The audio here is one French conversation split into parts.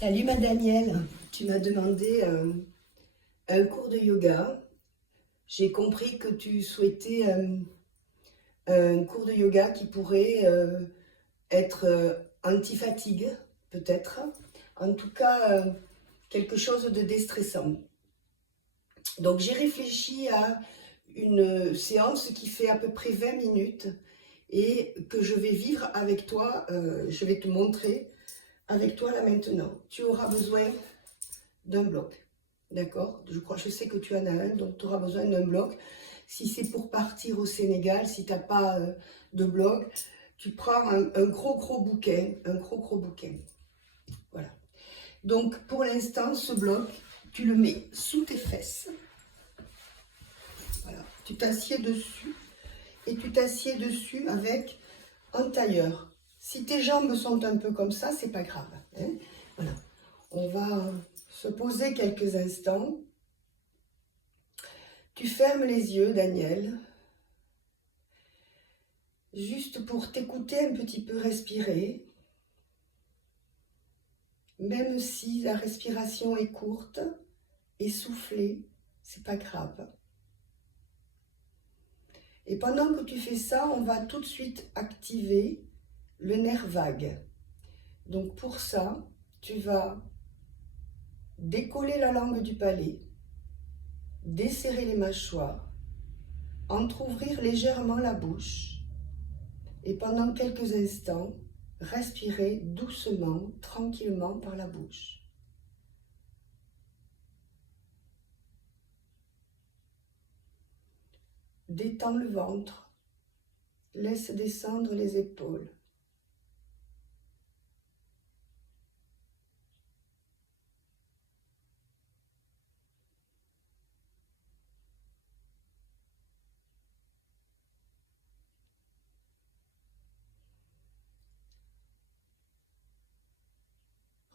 Salut ma Danielle, tu m'as demandé un cours de yoga. J'ai compris que tu souhaitais un cours de yoga qui pourrait être anti-fatigue, peut-être. En tout cas, quelque chose de déstressant. Donc j'ai réfléchi à une séance qui fait à peu près 20 minutes et que je vais vivre avec toi. Je vais te montrer avec toi là maintenant. Tu auras besoin d'un bloc, d'accord? Je sais que tu en as un, donc tu auras besoin d'un bloc. Si c'est pour partir au Sénégal, si tu n'as pas de bloc, tu prends un gros bouquin, voilà. Donc pour l'instant, ce bloc, tu le mets sous tes fesses, voilà. Tu t'assieds dessus et tu t'assieds dessus avec un tailleur. Si tes jambes sont un peu comme ça, c'est pas grave, hein? Voilà. On va se poser quelques instants. Tu fermes les yeux, Daniel, juste pour t'écouter un petit peu respirer. Même si la respiration est courte, essoufflée, c'est pas grave. Et pendant que tu fais ça, on va tout de suite activer le nerf vague. Donc pour ça, tu vas décoller la langue du palais, desserrer les mâchoires, entrouvrir légèrement la bouche et pendant quelques instants, respirer doucement, tranquillement par la bouche. Détends le ventre, laisse descendre les épaules.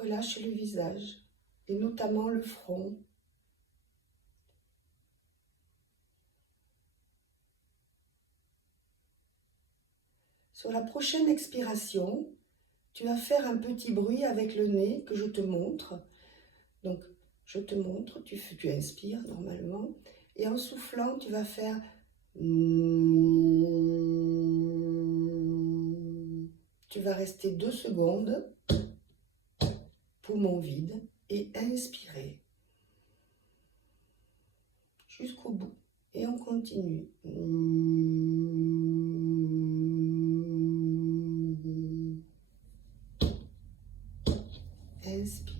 Relâche le visage et notamment le front. Sur la prochaine expiration, tu vas faire un petit bruit avec le nez que je te montre. Donc, je te montre, tu inspires normalement. Et en soufflant, tu vas faire... Tu vas rester 2 secondes, poumon vide, et inspirer jusqu'au bout. Et on continue. Inspire.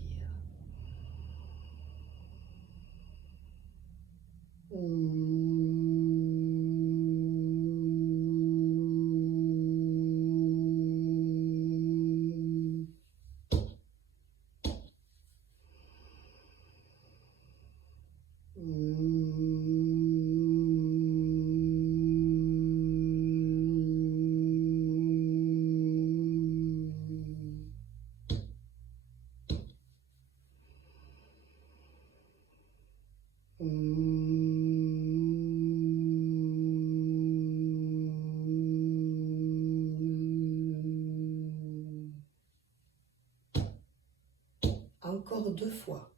Encore 2 fois.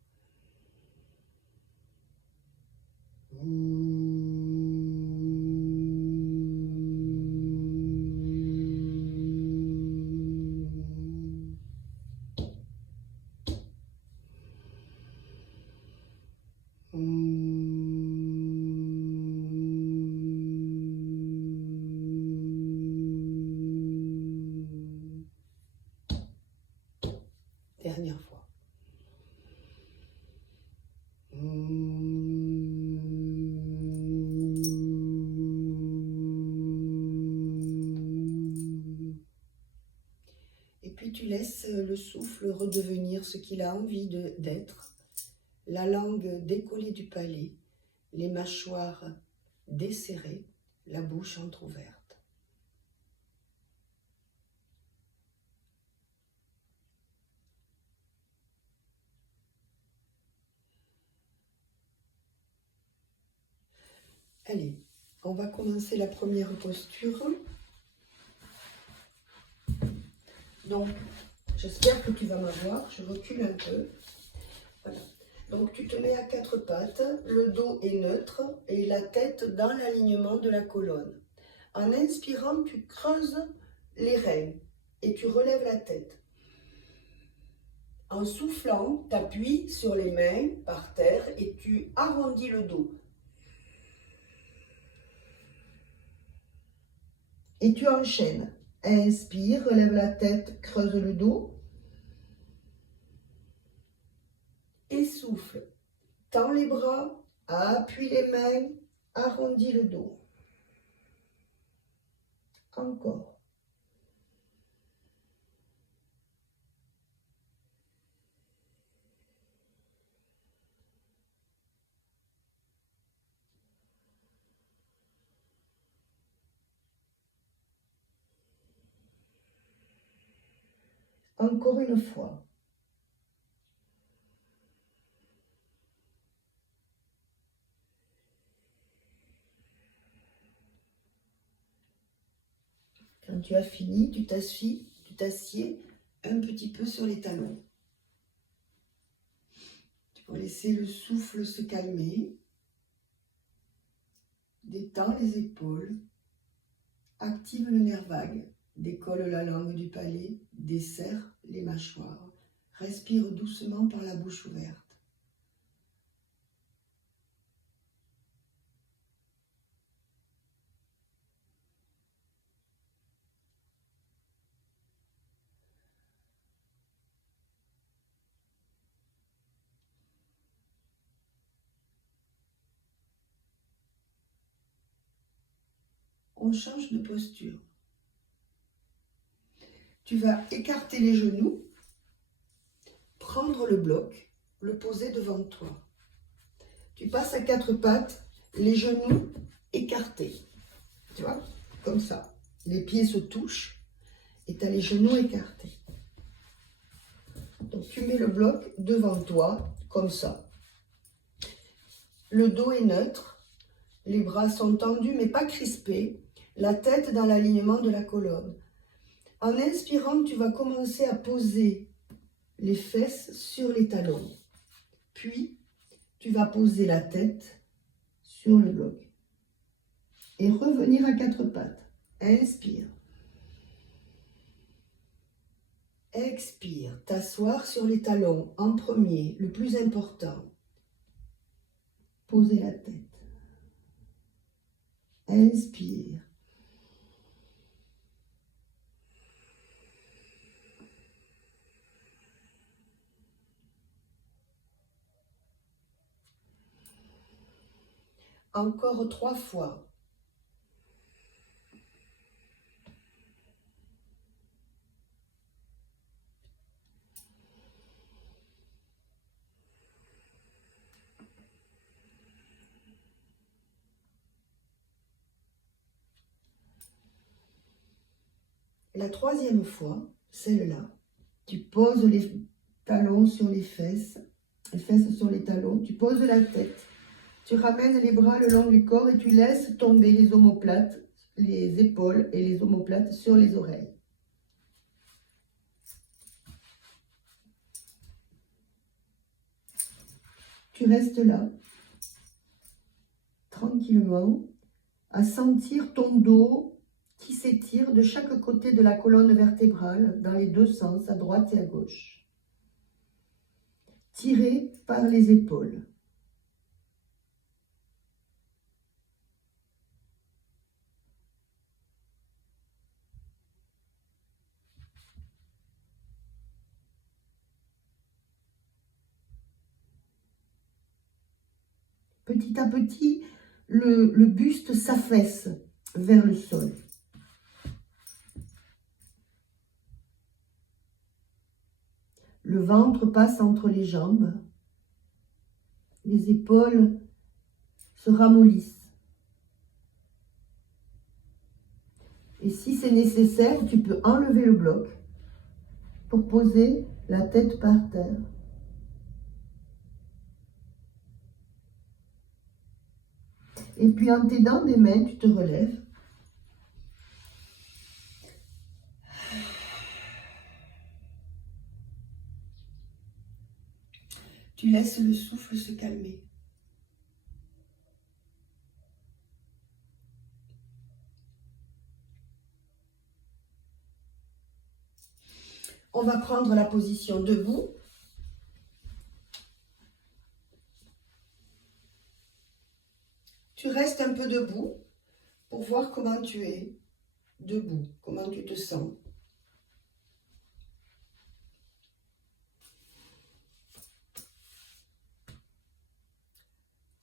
Dernière fois. Et puis tu laisses le souffle redevenir ce qu'il a envie d'être. La langue décollée du palais, les mâchoires desserrées, la bouche entrouverte. Allez, on va commencer la première posture. Donc, J'espère que tu vas m'avoir. Je recule un peu. Voilà. Donc tu te mets à quatre pattes, le dos est neutre et la tête dans l'alignement de la colonne. En inspirant, tu creuses les reins et tu relèves la tête. En soufflant, tu appuies sur les mains par terre et tu arrondis le dos. Et tu enchaînes. Inspire, relève la tête, creuse le dos. Et souffle. Tends les bras, appuie les mains, arrondis le dos. Encore. Encore une fois. Quand tu as fini, tu t'assieds un petit peu sur les talons. Tu peux laisser le souffle se calmer. Détends les épaules. Active le nerf vague. Décolle la langue du palais. Desserre les mâchoires. Respire doucement par la bouche ouverte. On change de posture. Tu vas écarter les genoux, prendre le bloc, le poser devant toi. Tu passes à quatre pattes, les genoux écartés. Tu vois, comme ça. Les pieds se touchent et tu as les genoux écartés. Donc tu mets le bloc devant toi, comme ça. Le dos est neutre, les bras sont tendus mais pas crispés, la tête dans l'alignement de la colonne. En inspirant, tu vas commencer à poser les fesses sur les talons. Puis, tu vas poser la tête sur le bloc. Et revenir à quatre pattes. Inspire. Expire. T'asseoir sur les talons en premier, le plus important. Poser la tête. Inspire. Encore 3 fois. La 3e fois, celle-là, tu poses les talons sur les fesses sur les talons, tu poses la tête, tu ramènes les bras le long du corps et tu laisses tomber les omoplates, les épaules et les omoplates sur les oreilles. Tu restes là, tranquillement, à sentir ton dos qui s'étire de chaque côté de la colonne vertébrale, dans les deux sens, à droite et à gauche. Tiré par les épaules. Petit à petit, le buste s'affaisse vers le sol. Le ventre passe entre les jambes. Les épaules se ramollissent. Et si c'est nécessaire, tu peux enlever le bloc pour poser la tête par terre. Et puis en t'aidant des mains, tu te relèves. Tu laisses le souffle se calmer. On va prendre la position debout. Tu restes un peu debout pour voir comment tu es debout, comment tu te sens.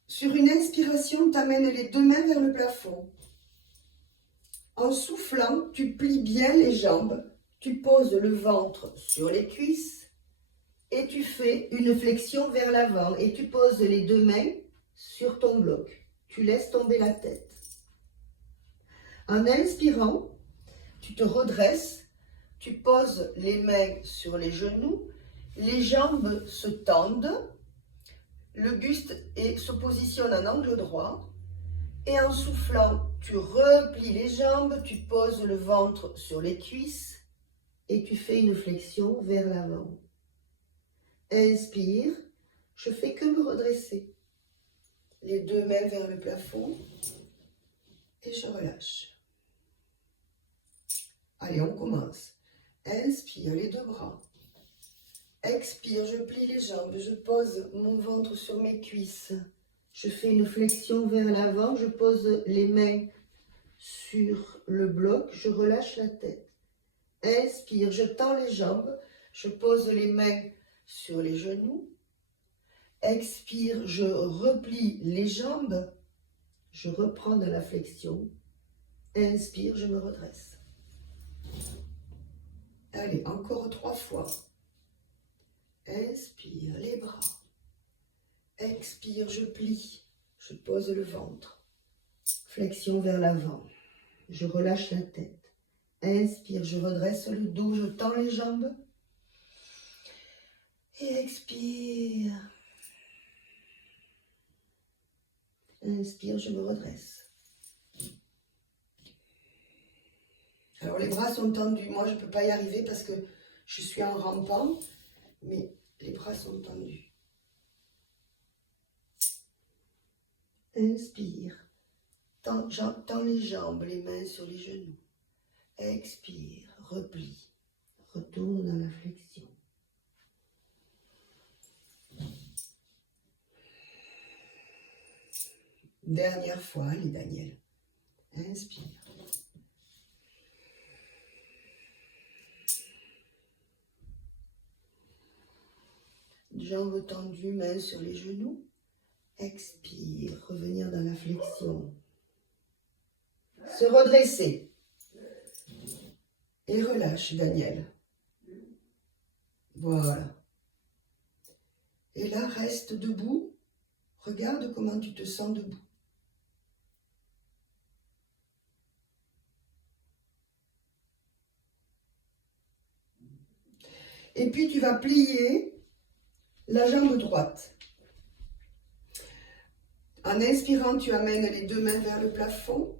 Sur une inspiration, tu amènes les deux mains vers le plafond. En soufflant, tu plies bien les jambes, tu poses le ventre sur les cuisses et tu fais une flexion vers l'avant et tu poses les deux mains sur ton bloc. Tu laisses tomber la tête. En inspirant, tu te redresses, tu poses les mains sur les genoux, les jambes se tendent, le buste se positionne en angle droit et en soufflant, tu replies les jambes, tu poses le ventre sur les cuisses et tu fais une flexion vers l'avant. Inspire, je fais que me redresser. Les deux mains vers le plafond et je relâche. Allez, on commence. Inspire, les deux bras. Expire, je plie les jambes, je pose mon ventre sur mes cuisses. Je fais une flexion vers l'avant, je pose les mains sur le bloc, je relâche la tête. Inspire, je tends les jambes, je pose les mains sur les genoux. Expire, je replie les jambes, je reprends dans la flexion. Inspire, je me redresse. Allez, encore 3 fois. Inspire, les bras. Expire, je plie, je pose le ventre. Flexion vers l'avant. Je relâche la tête. Inspire, je redresse le dos, je tends les jambes. Et expire. Inspire, je me redresse. Alors les bras sont tendus. Moi, je ne peux pas y arriver parce que je suis en rampant, mais les bras sont tendus. Inspire. Tends les jambes, les mains sur les genoux. Expire, replie. Retourne dans la flexion. Dernière fois, allez Daniel. Inspire. Jambes tendues, mains sur les genoux. Expire, revenir dans la flexion. Se redresser. Et relâche, Daniel. Voilà. Et là, reste debout. Regarde comment tu te sens debout. Et puis, tu vas plier la jambe droite. En inspirant, tu amènes les deux mains vers le plafond.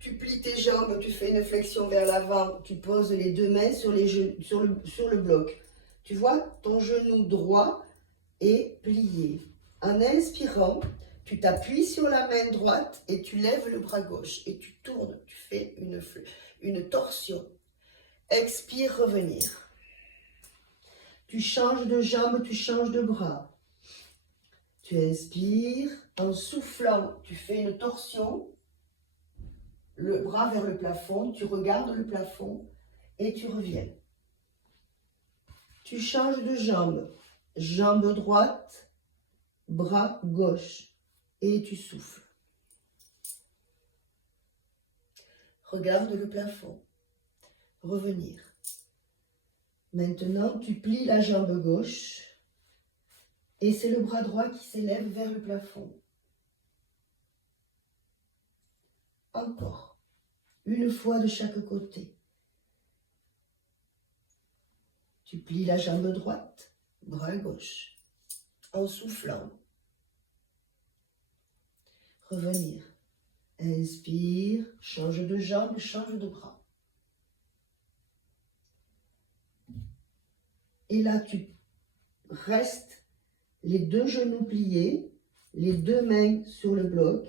Tu plies tes jambes, tu fais une flexion vers l'avant. Tu poses les deux mains sur le bloc. Tu vois, ton genou droit est plié. En inspirant, tu t'appuies sur la main droite et tu lèves le bras gauche. Et tu tournes, tu fais une torsion. Expire, revenir. Tu changes de jambe, tu changes de bras. Tu inspires, en soufflant, tu fais une torsion, le bras vers le plafond, tu regardes le plafond et tu reviens. Tu changes de jambe, jambe droite, bras gauche et tu souffles. Regarde le plafond, revenir. Maintenant, tu plies la jambe gauche et c'est le bras droit qui s'élève vers le plafond. Encore, une fois de chaque côté. Tu plies la jambe droite, bras gauche, en soufflant. Revenir. Inspire, change de jambe, change de bras. Et là, tu restes les deux genoux pliés, les deux mains sur le bloc,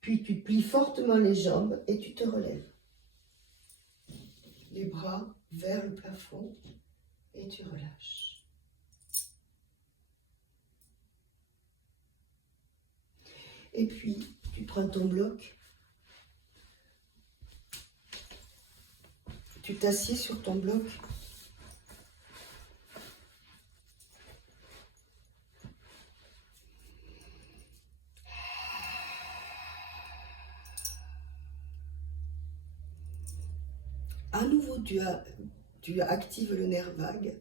puis tu plies fortement les jambes et tu te relèves. Les bras vers le plafond et tu relâches. Et puis, tu prends ton bloc, tu t'assieds sur ton bloc. À nouveau, tu actives le nerf vague,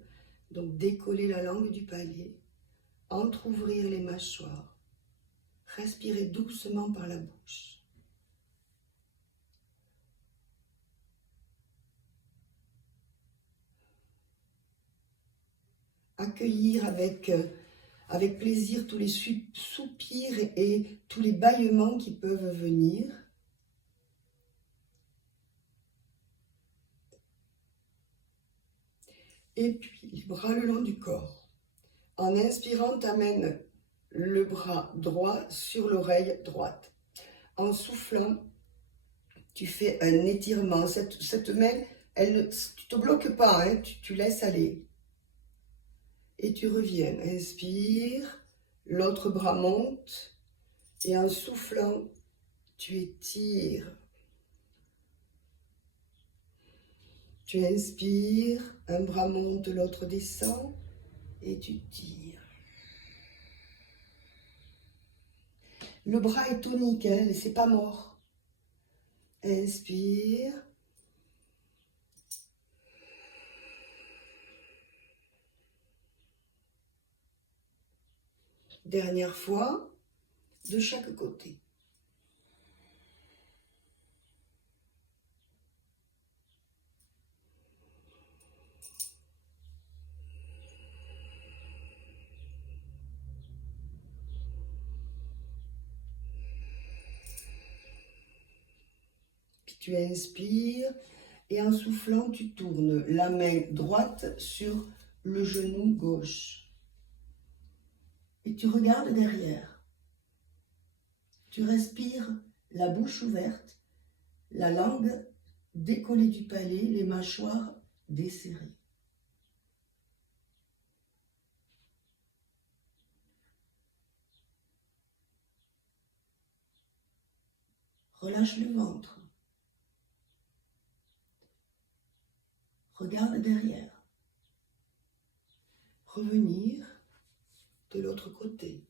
donc décoller la langue du palais, entrouvrir les mâchoires, respirer doucement par la bouche. Accueillir avec plaisir tous les soupirs et tous les bâillements qui peuvent venir. Et puis, les bras le long du corps. En inspirant, tu amènes le bras droit sur l'oreille droite. En soufflant, tu fais un étirement. Cette main, tu ne te bloques pas, hein, tu laisses aller. Et tu reviens. Inspire, l'autre bras monte. Et en soufflant, tu étires. Tu inspires, un bras monte, l'autre descend. Et tu tires. Le bras est tonique, hein, c'est pas mort. Inspire. Dernière fois, de chaque côté. Puis tu inspires et en soufflant, tu tournes la main droite sur le genou gauche. Et tu regardes derrière. Tu respires la bouche ouverte, la langue décollée du palais, les mâchoires desserrées. Relâche le ventre. Regarde derrière. Revenir de l'autre côté.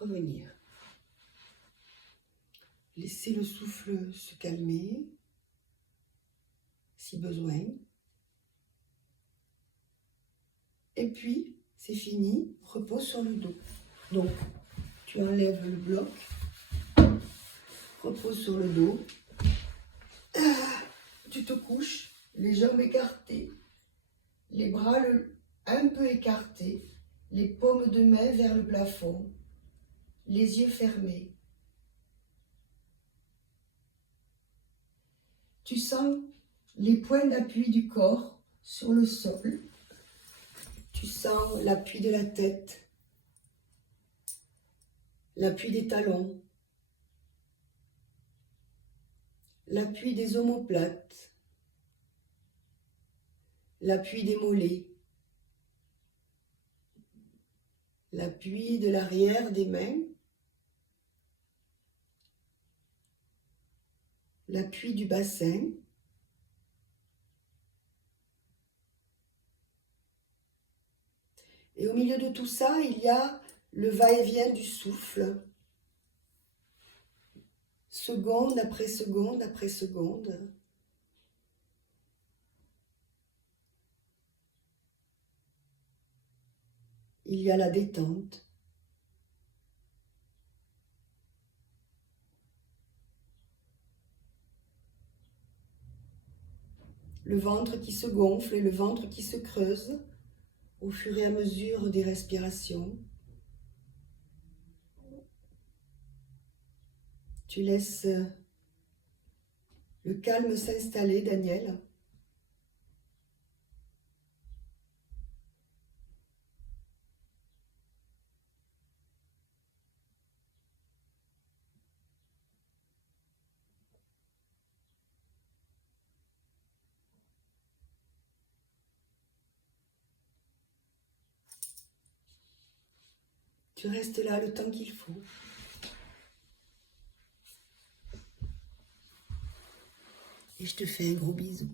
Revenir. Laissez le souffle se calmer, si besoin. Et puis, c'est fini, repose sur le dos. Donc, tu enlèves le bloc, repose sur le dos. Tu te couches, les jambes écartées, les bras un peu écartés, les paumes de main vers le plafond, les yeux fermés. Tu sens les points d'appui du corps sur le sol. Tu sens l'appui de la tête, l'appui des talons, l'appui des omoplates, l'appui des mollets, l'appui de l'arrière des mains, l'appui du bassin, et au milieu de tout ça, il y a le va-et-vient du souffle, seconde après seconde après seconde. Il y a la détente. le ventre qui se gonfle et le ventre qui se creuse au fur et à mesure des respirations. Tu laisses le calme s'installer, Daniel. Tu restes là le temps qu'il faut. Et je te fais un gros bisou.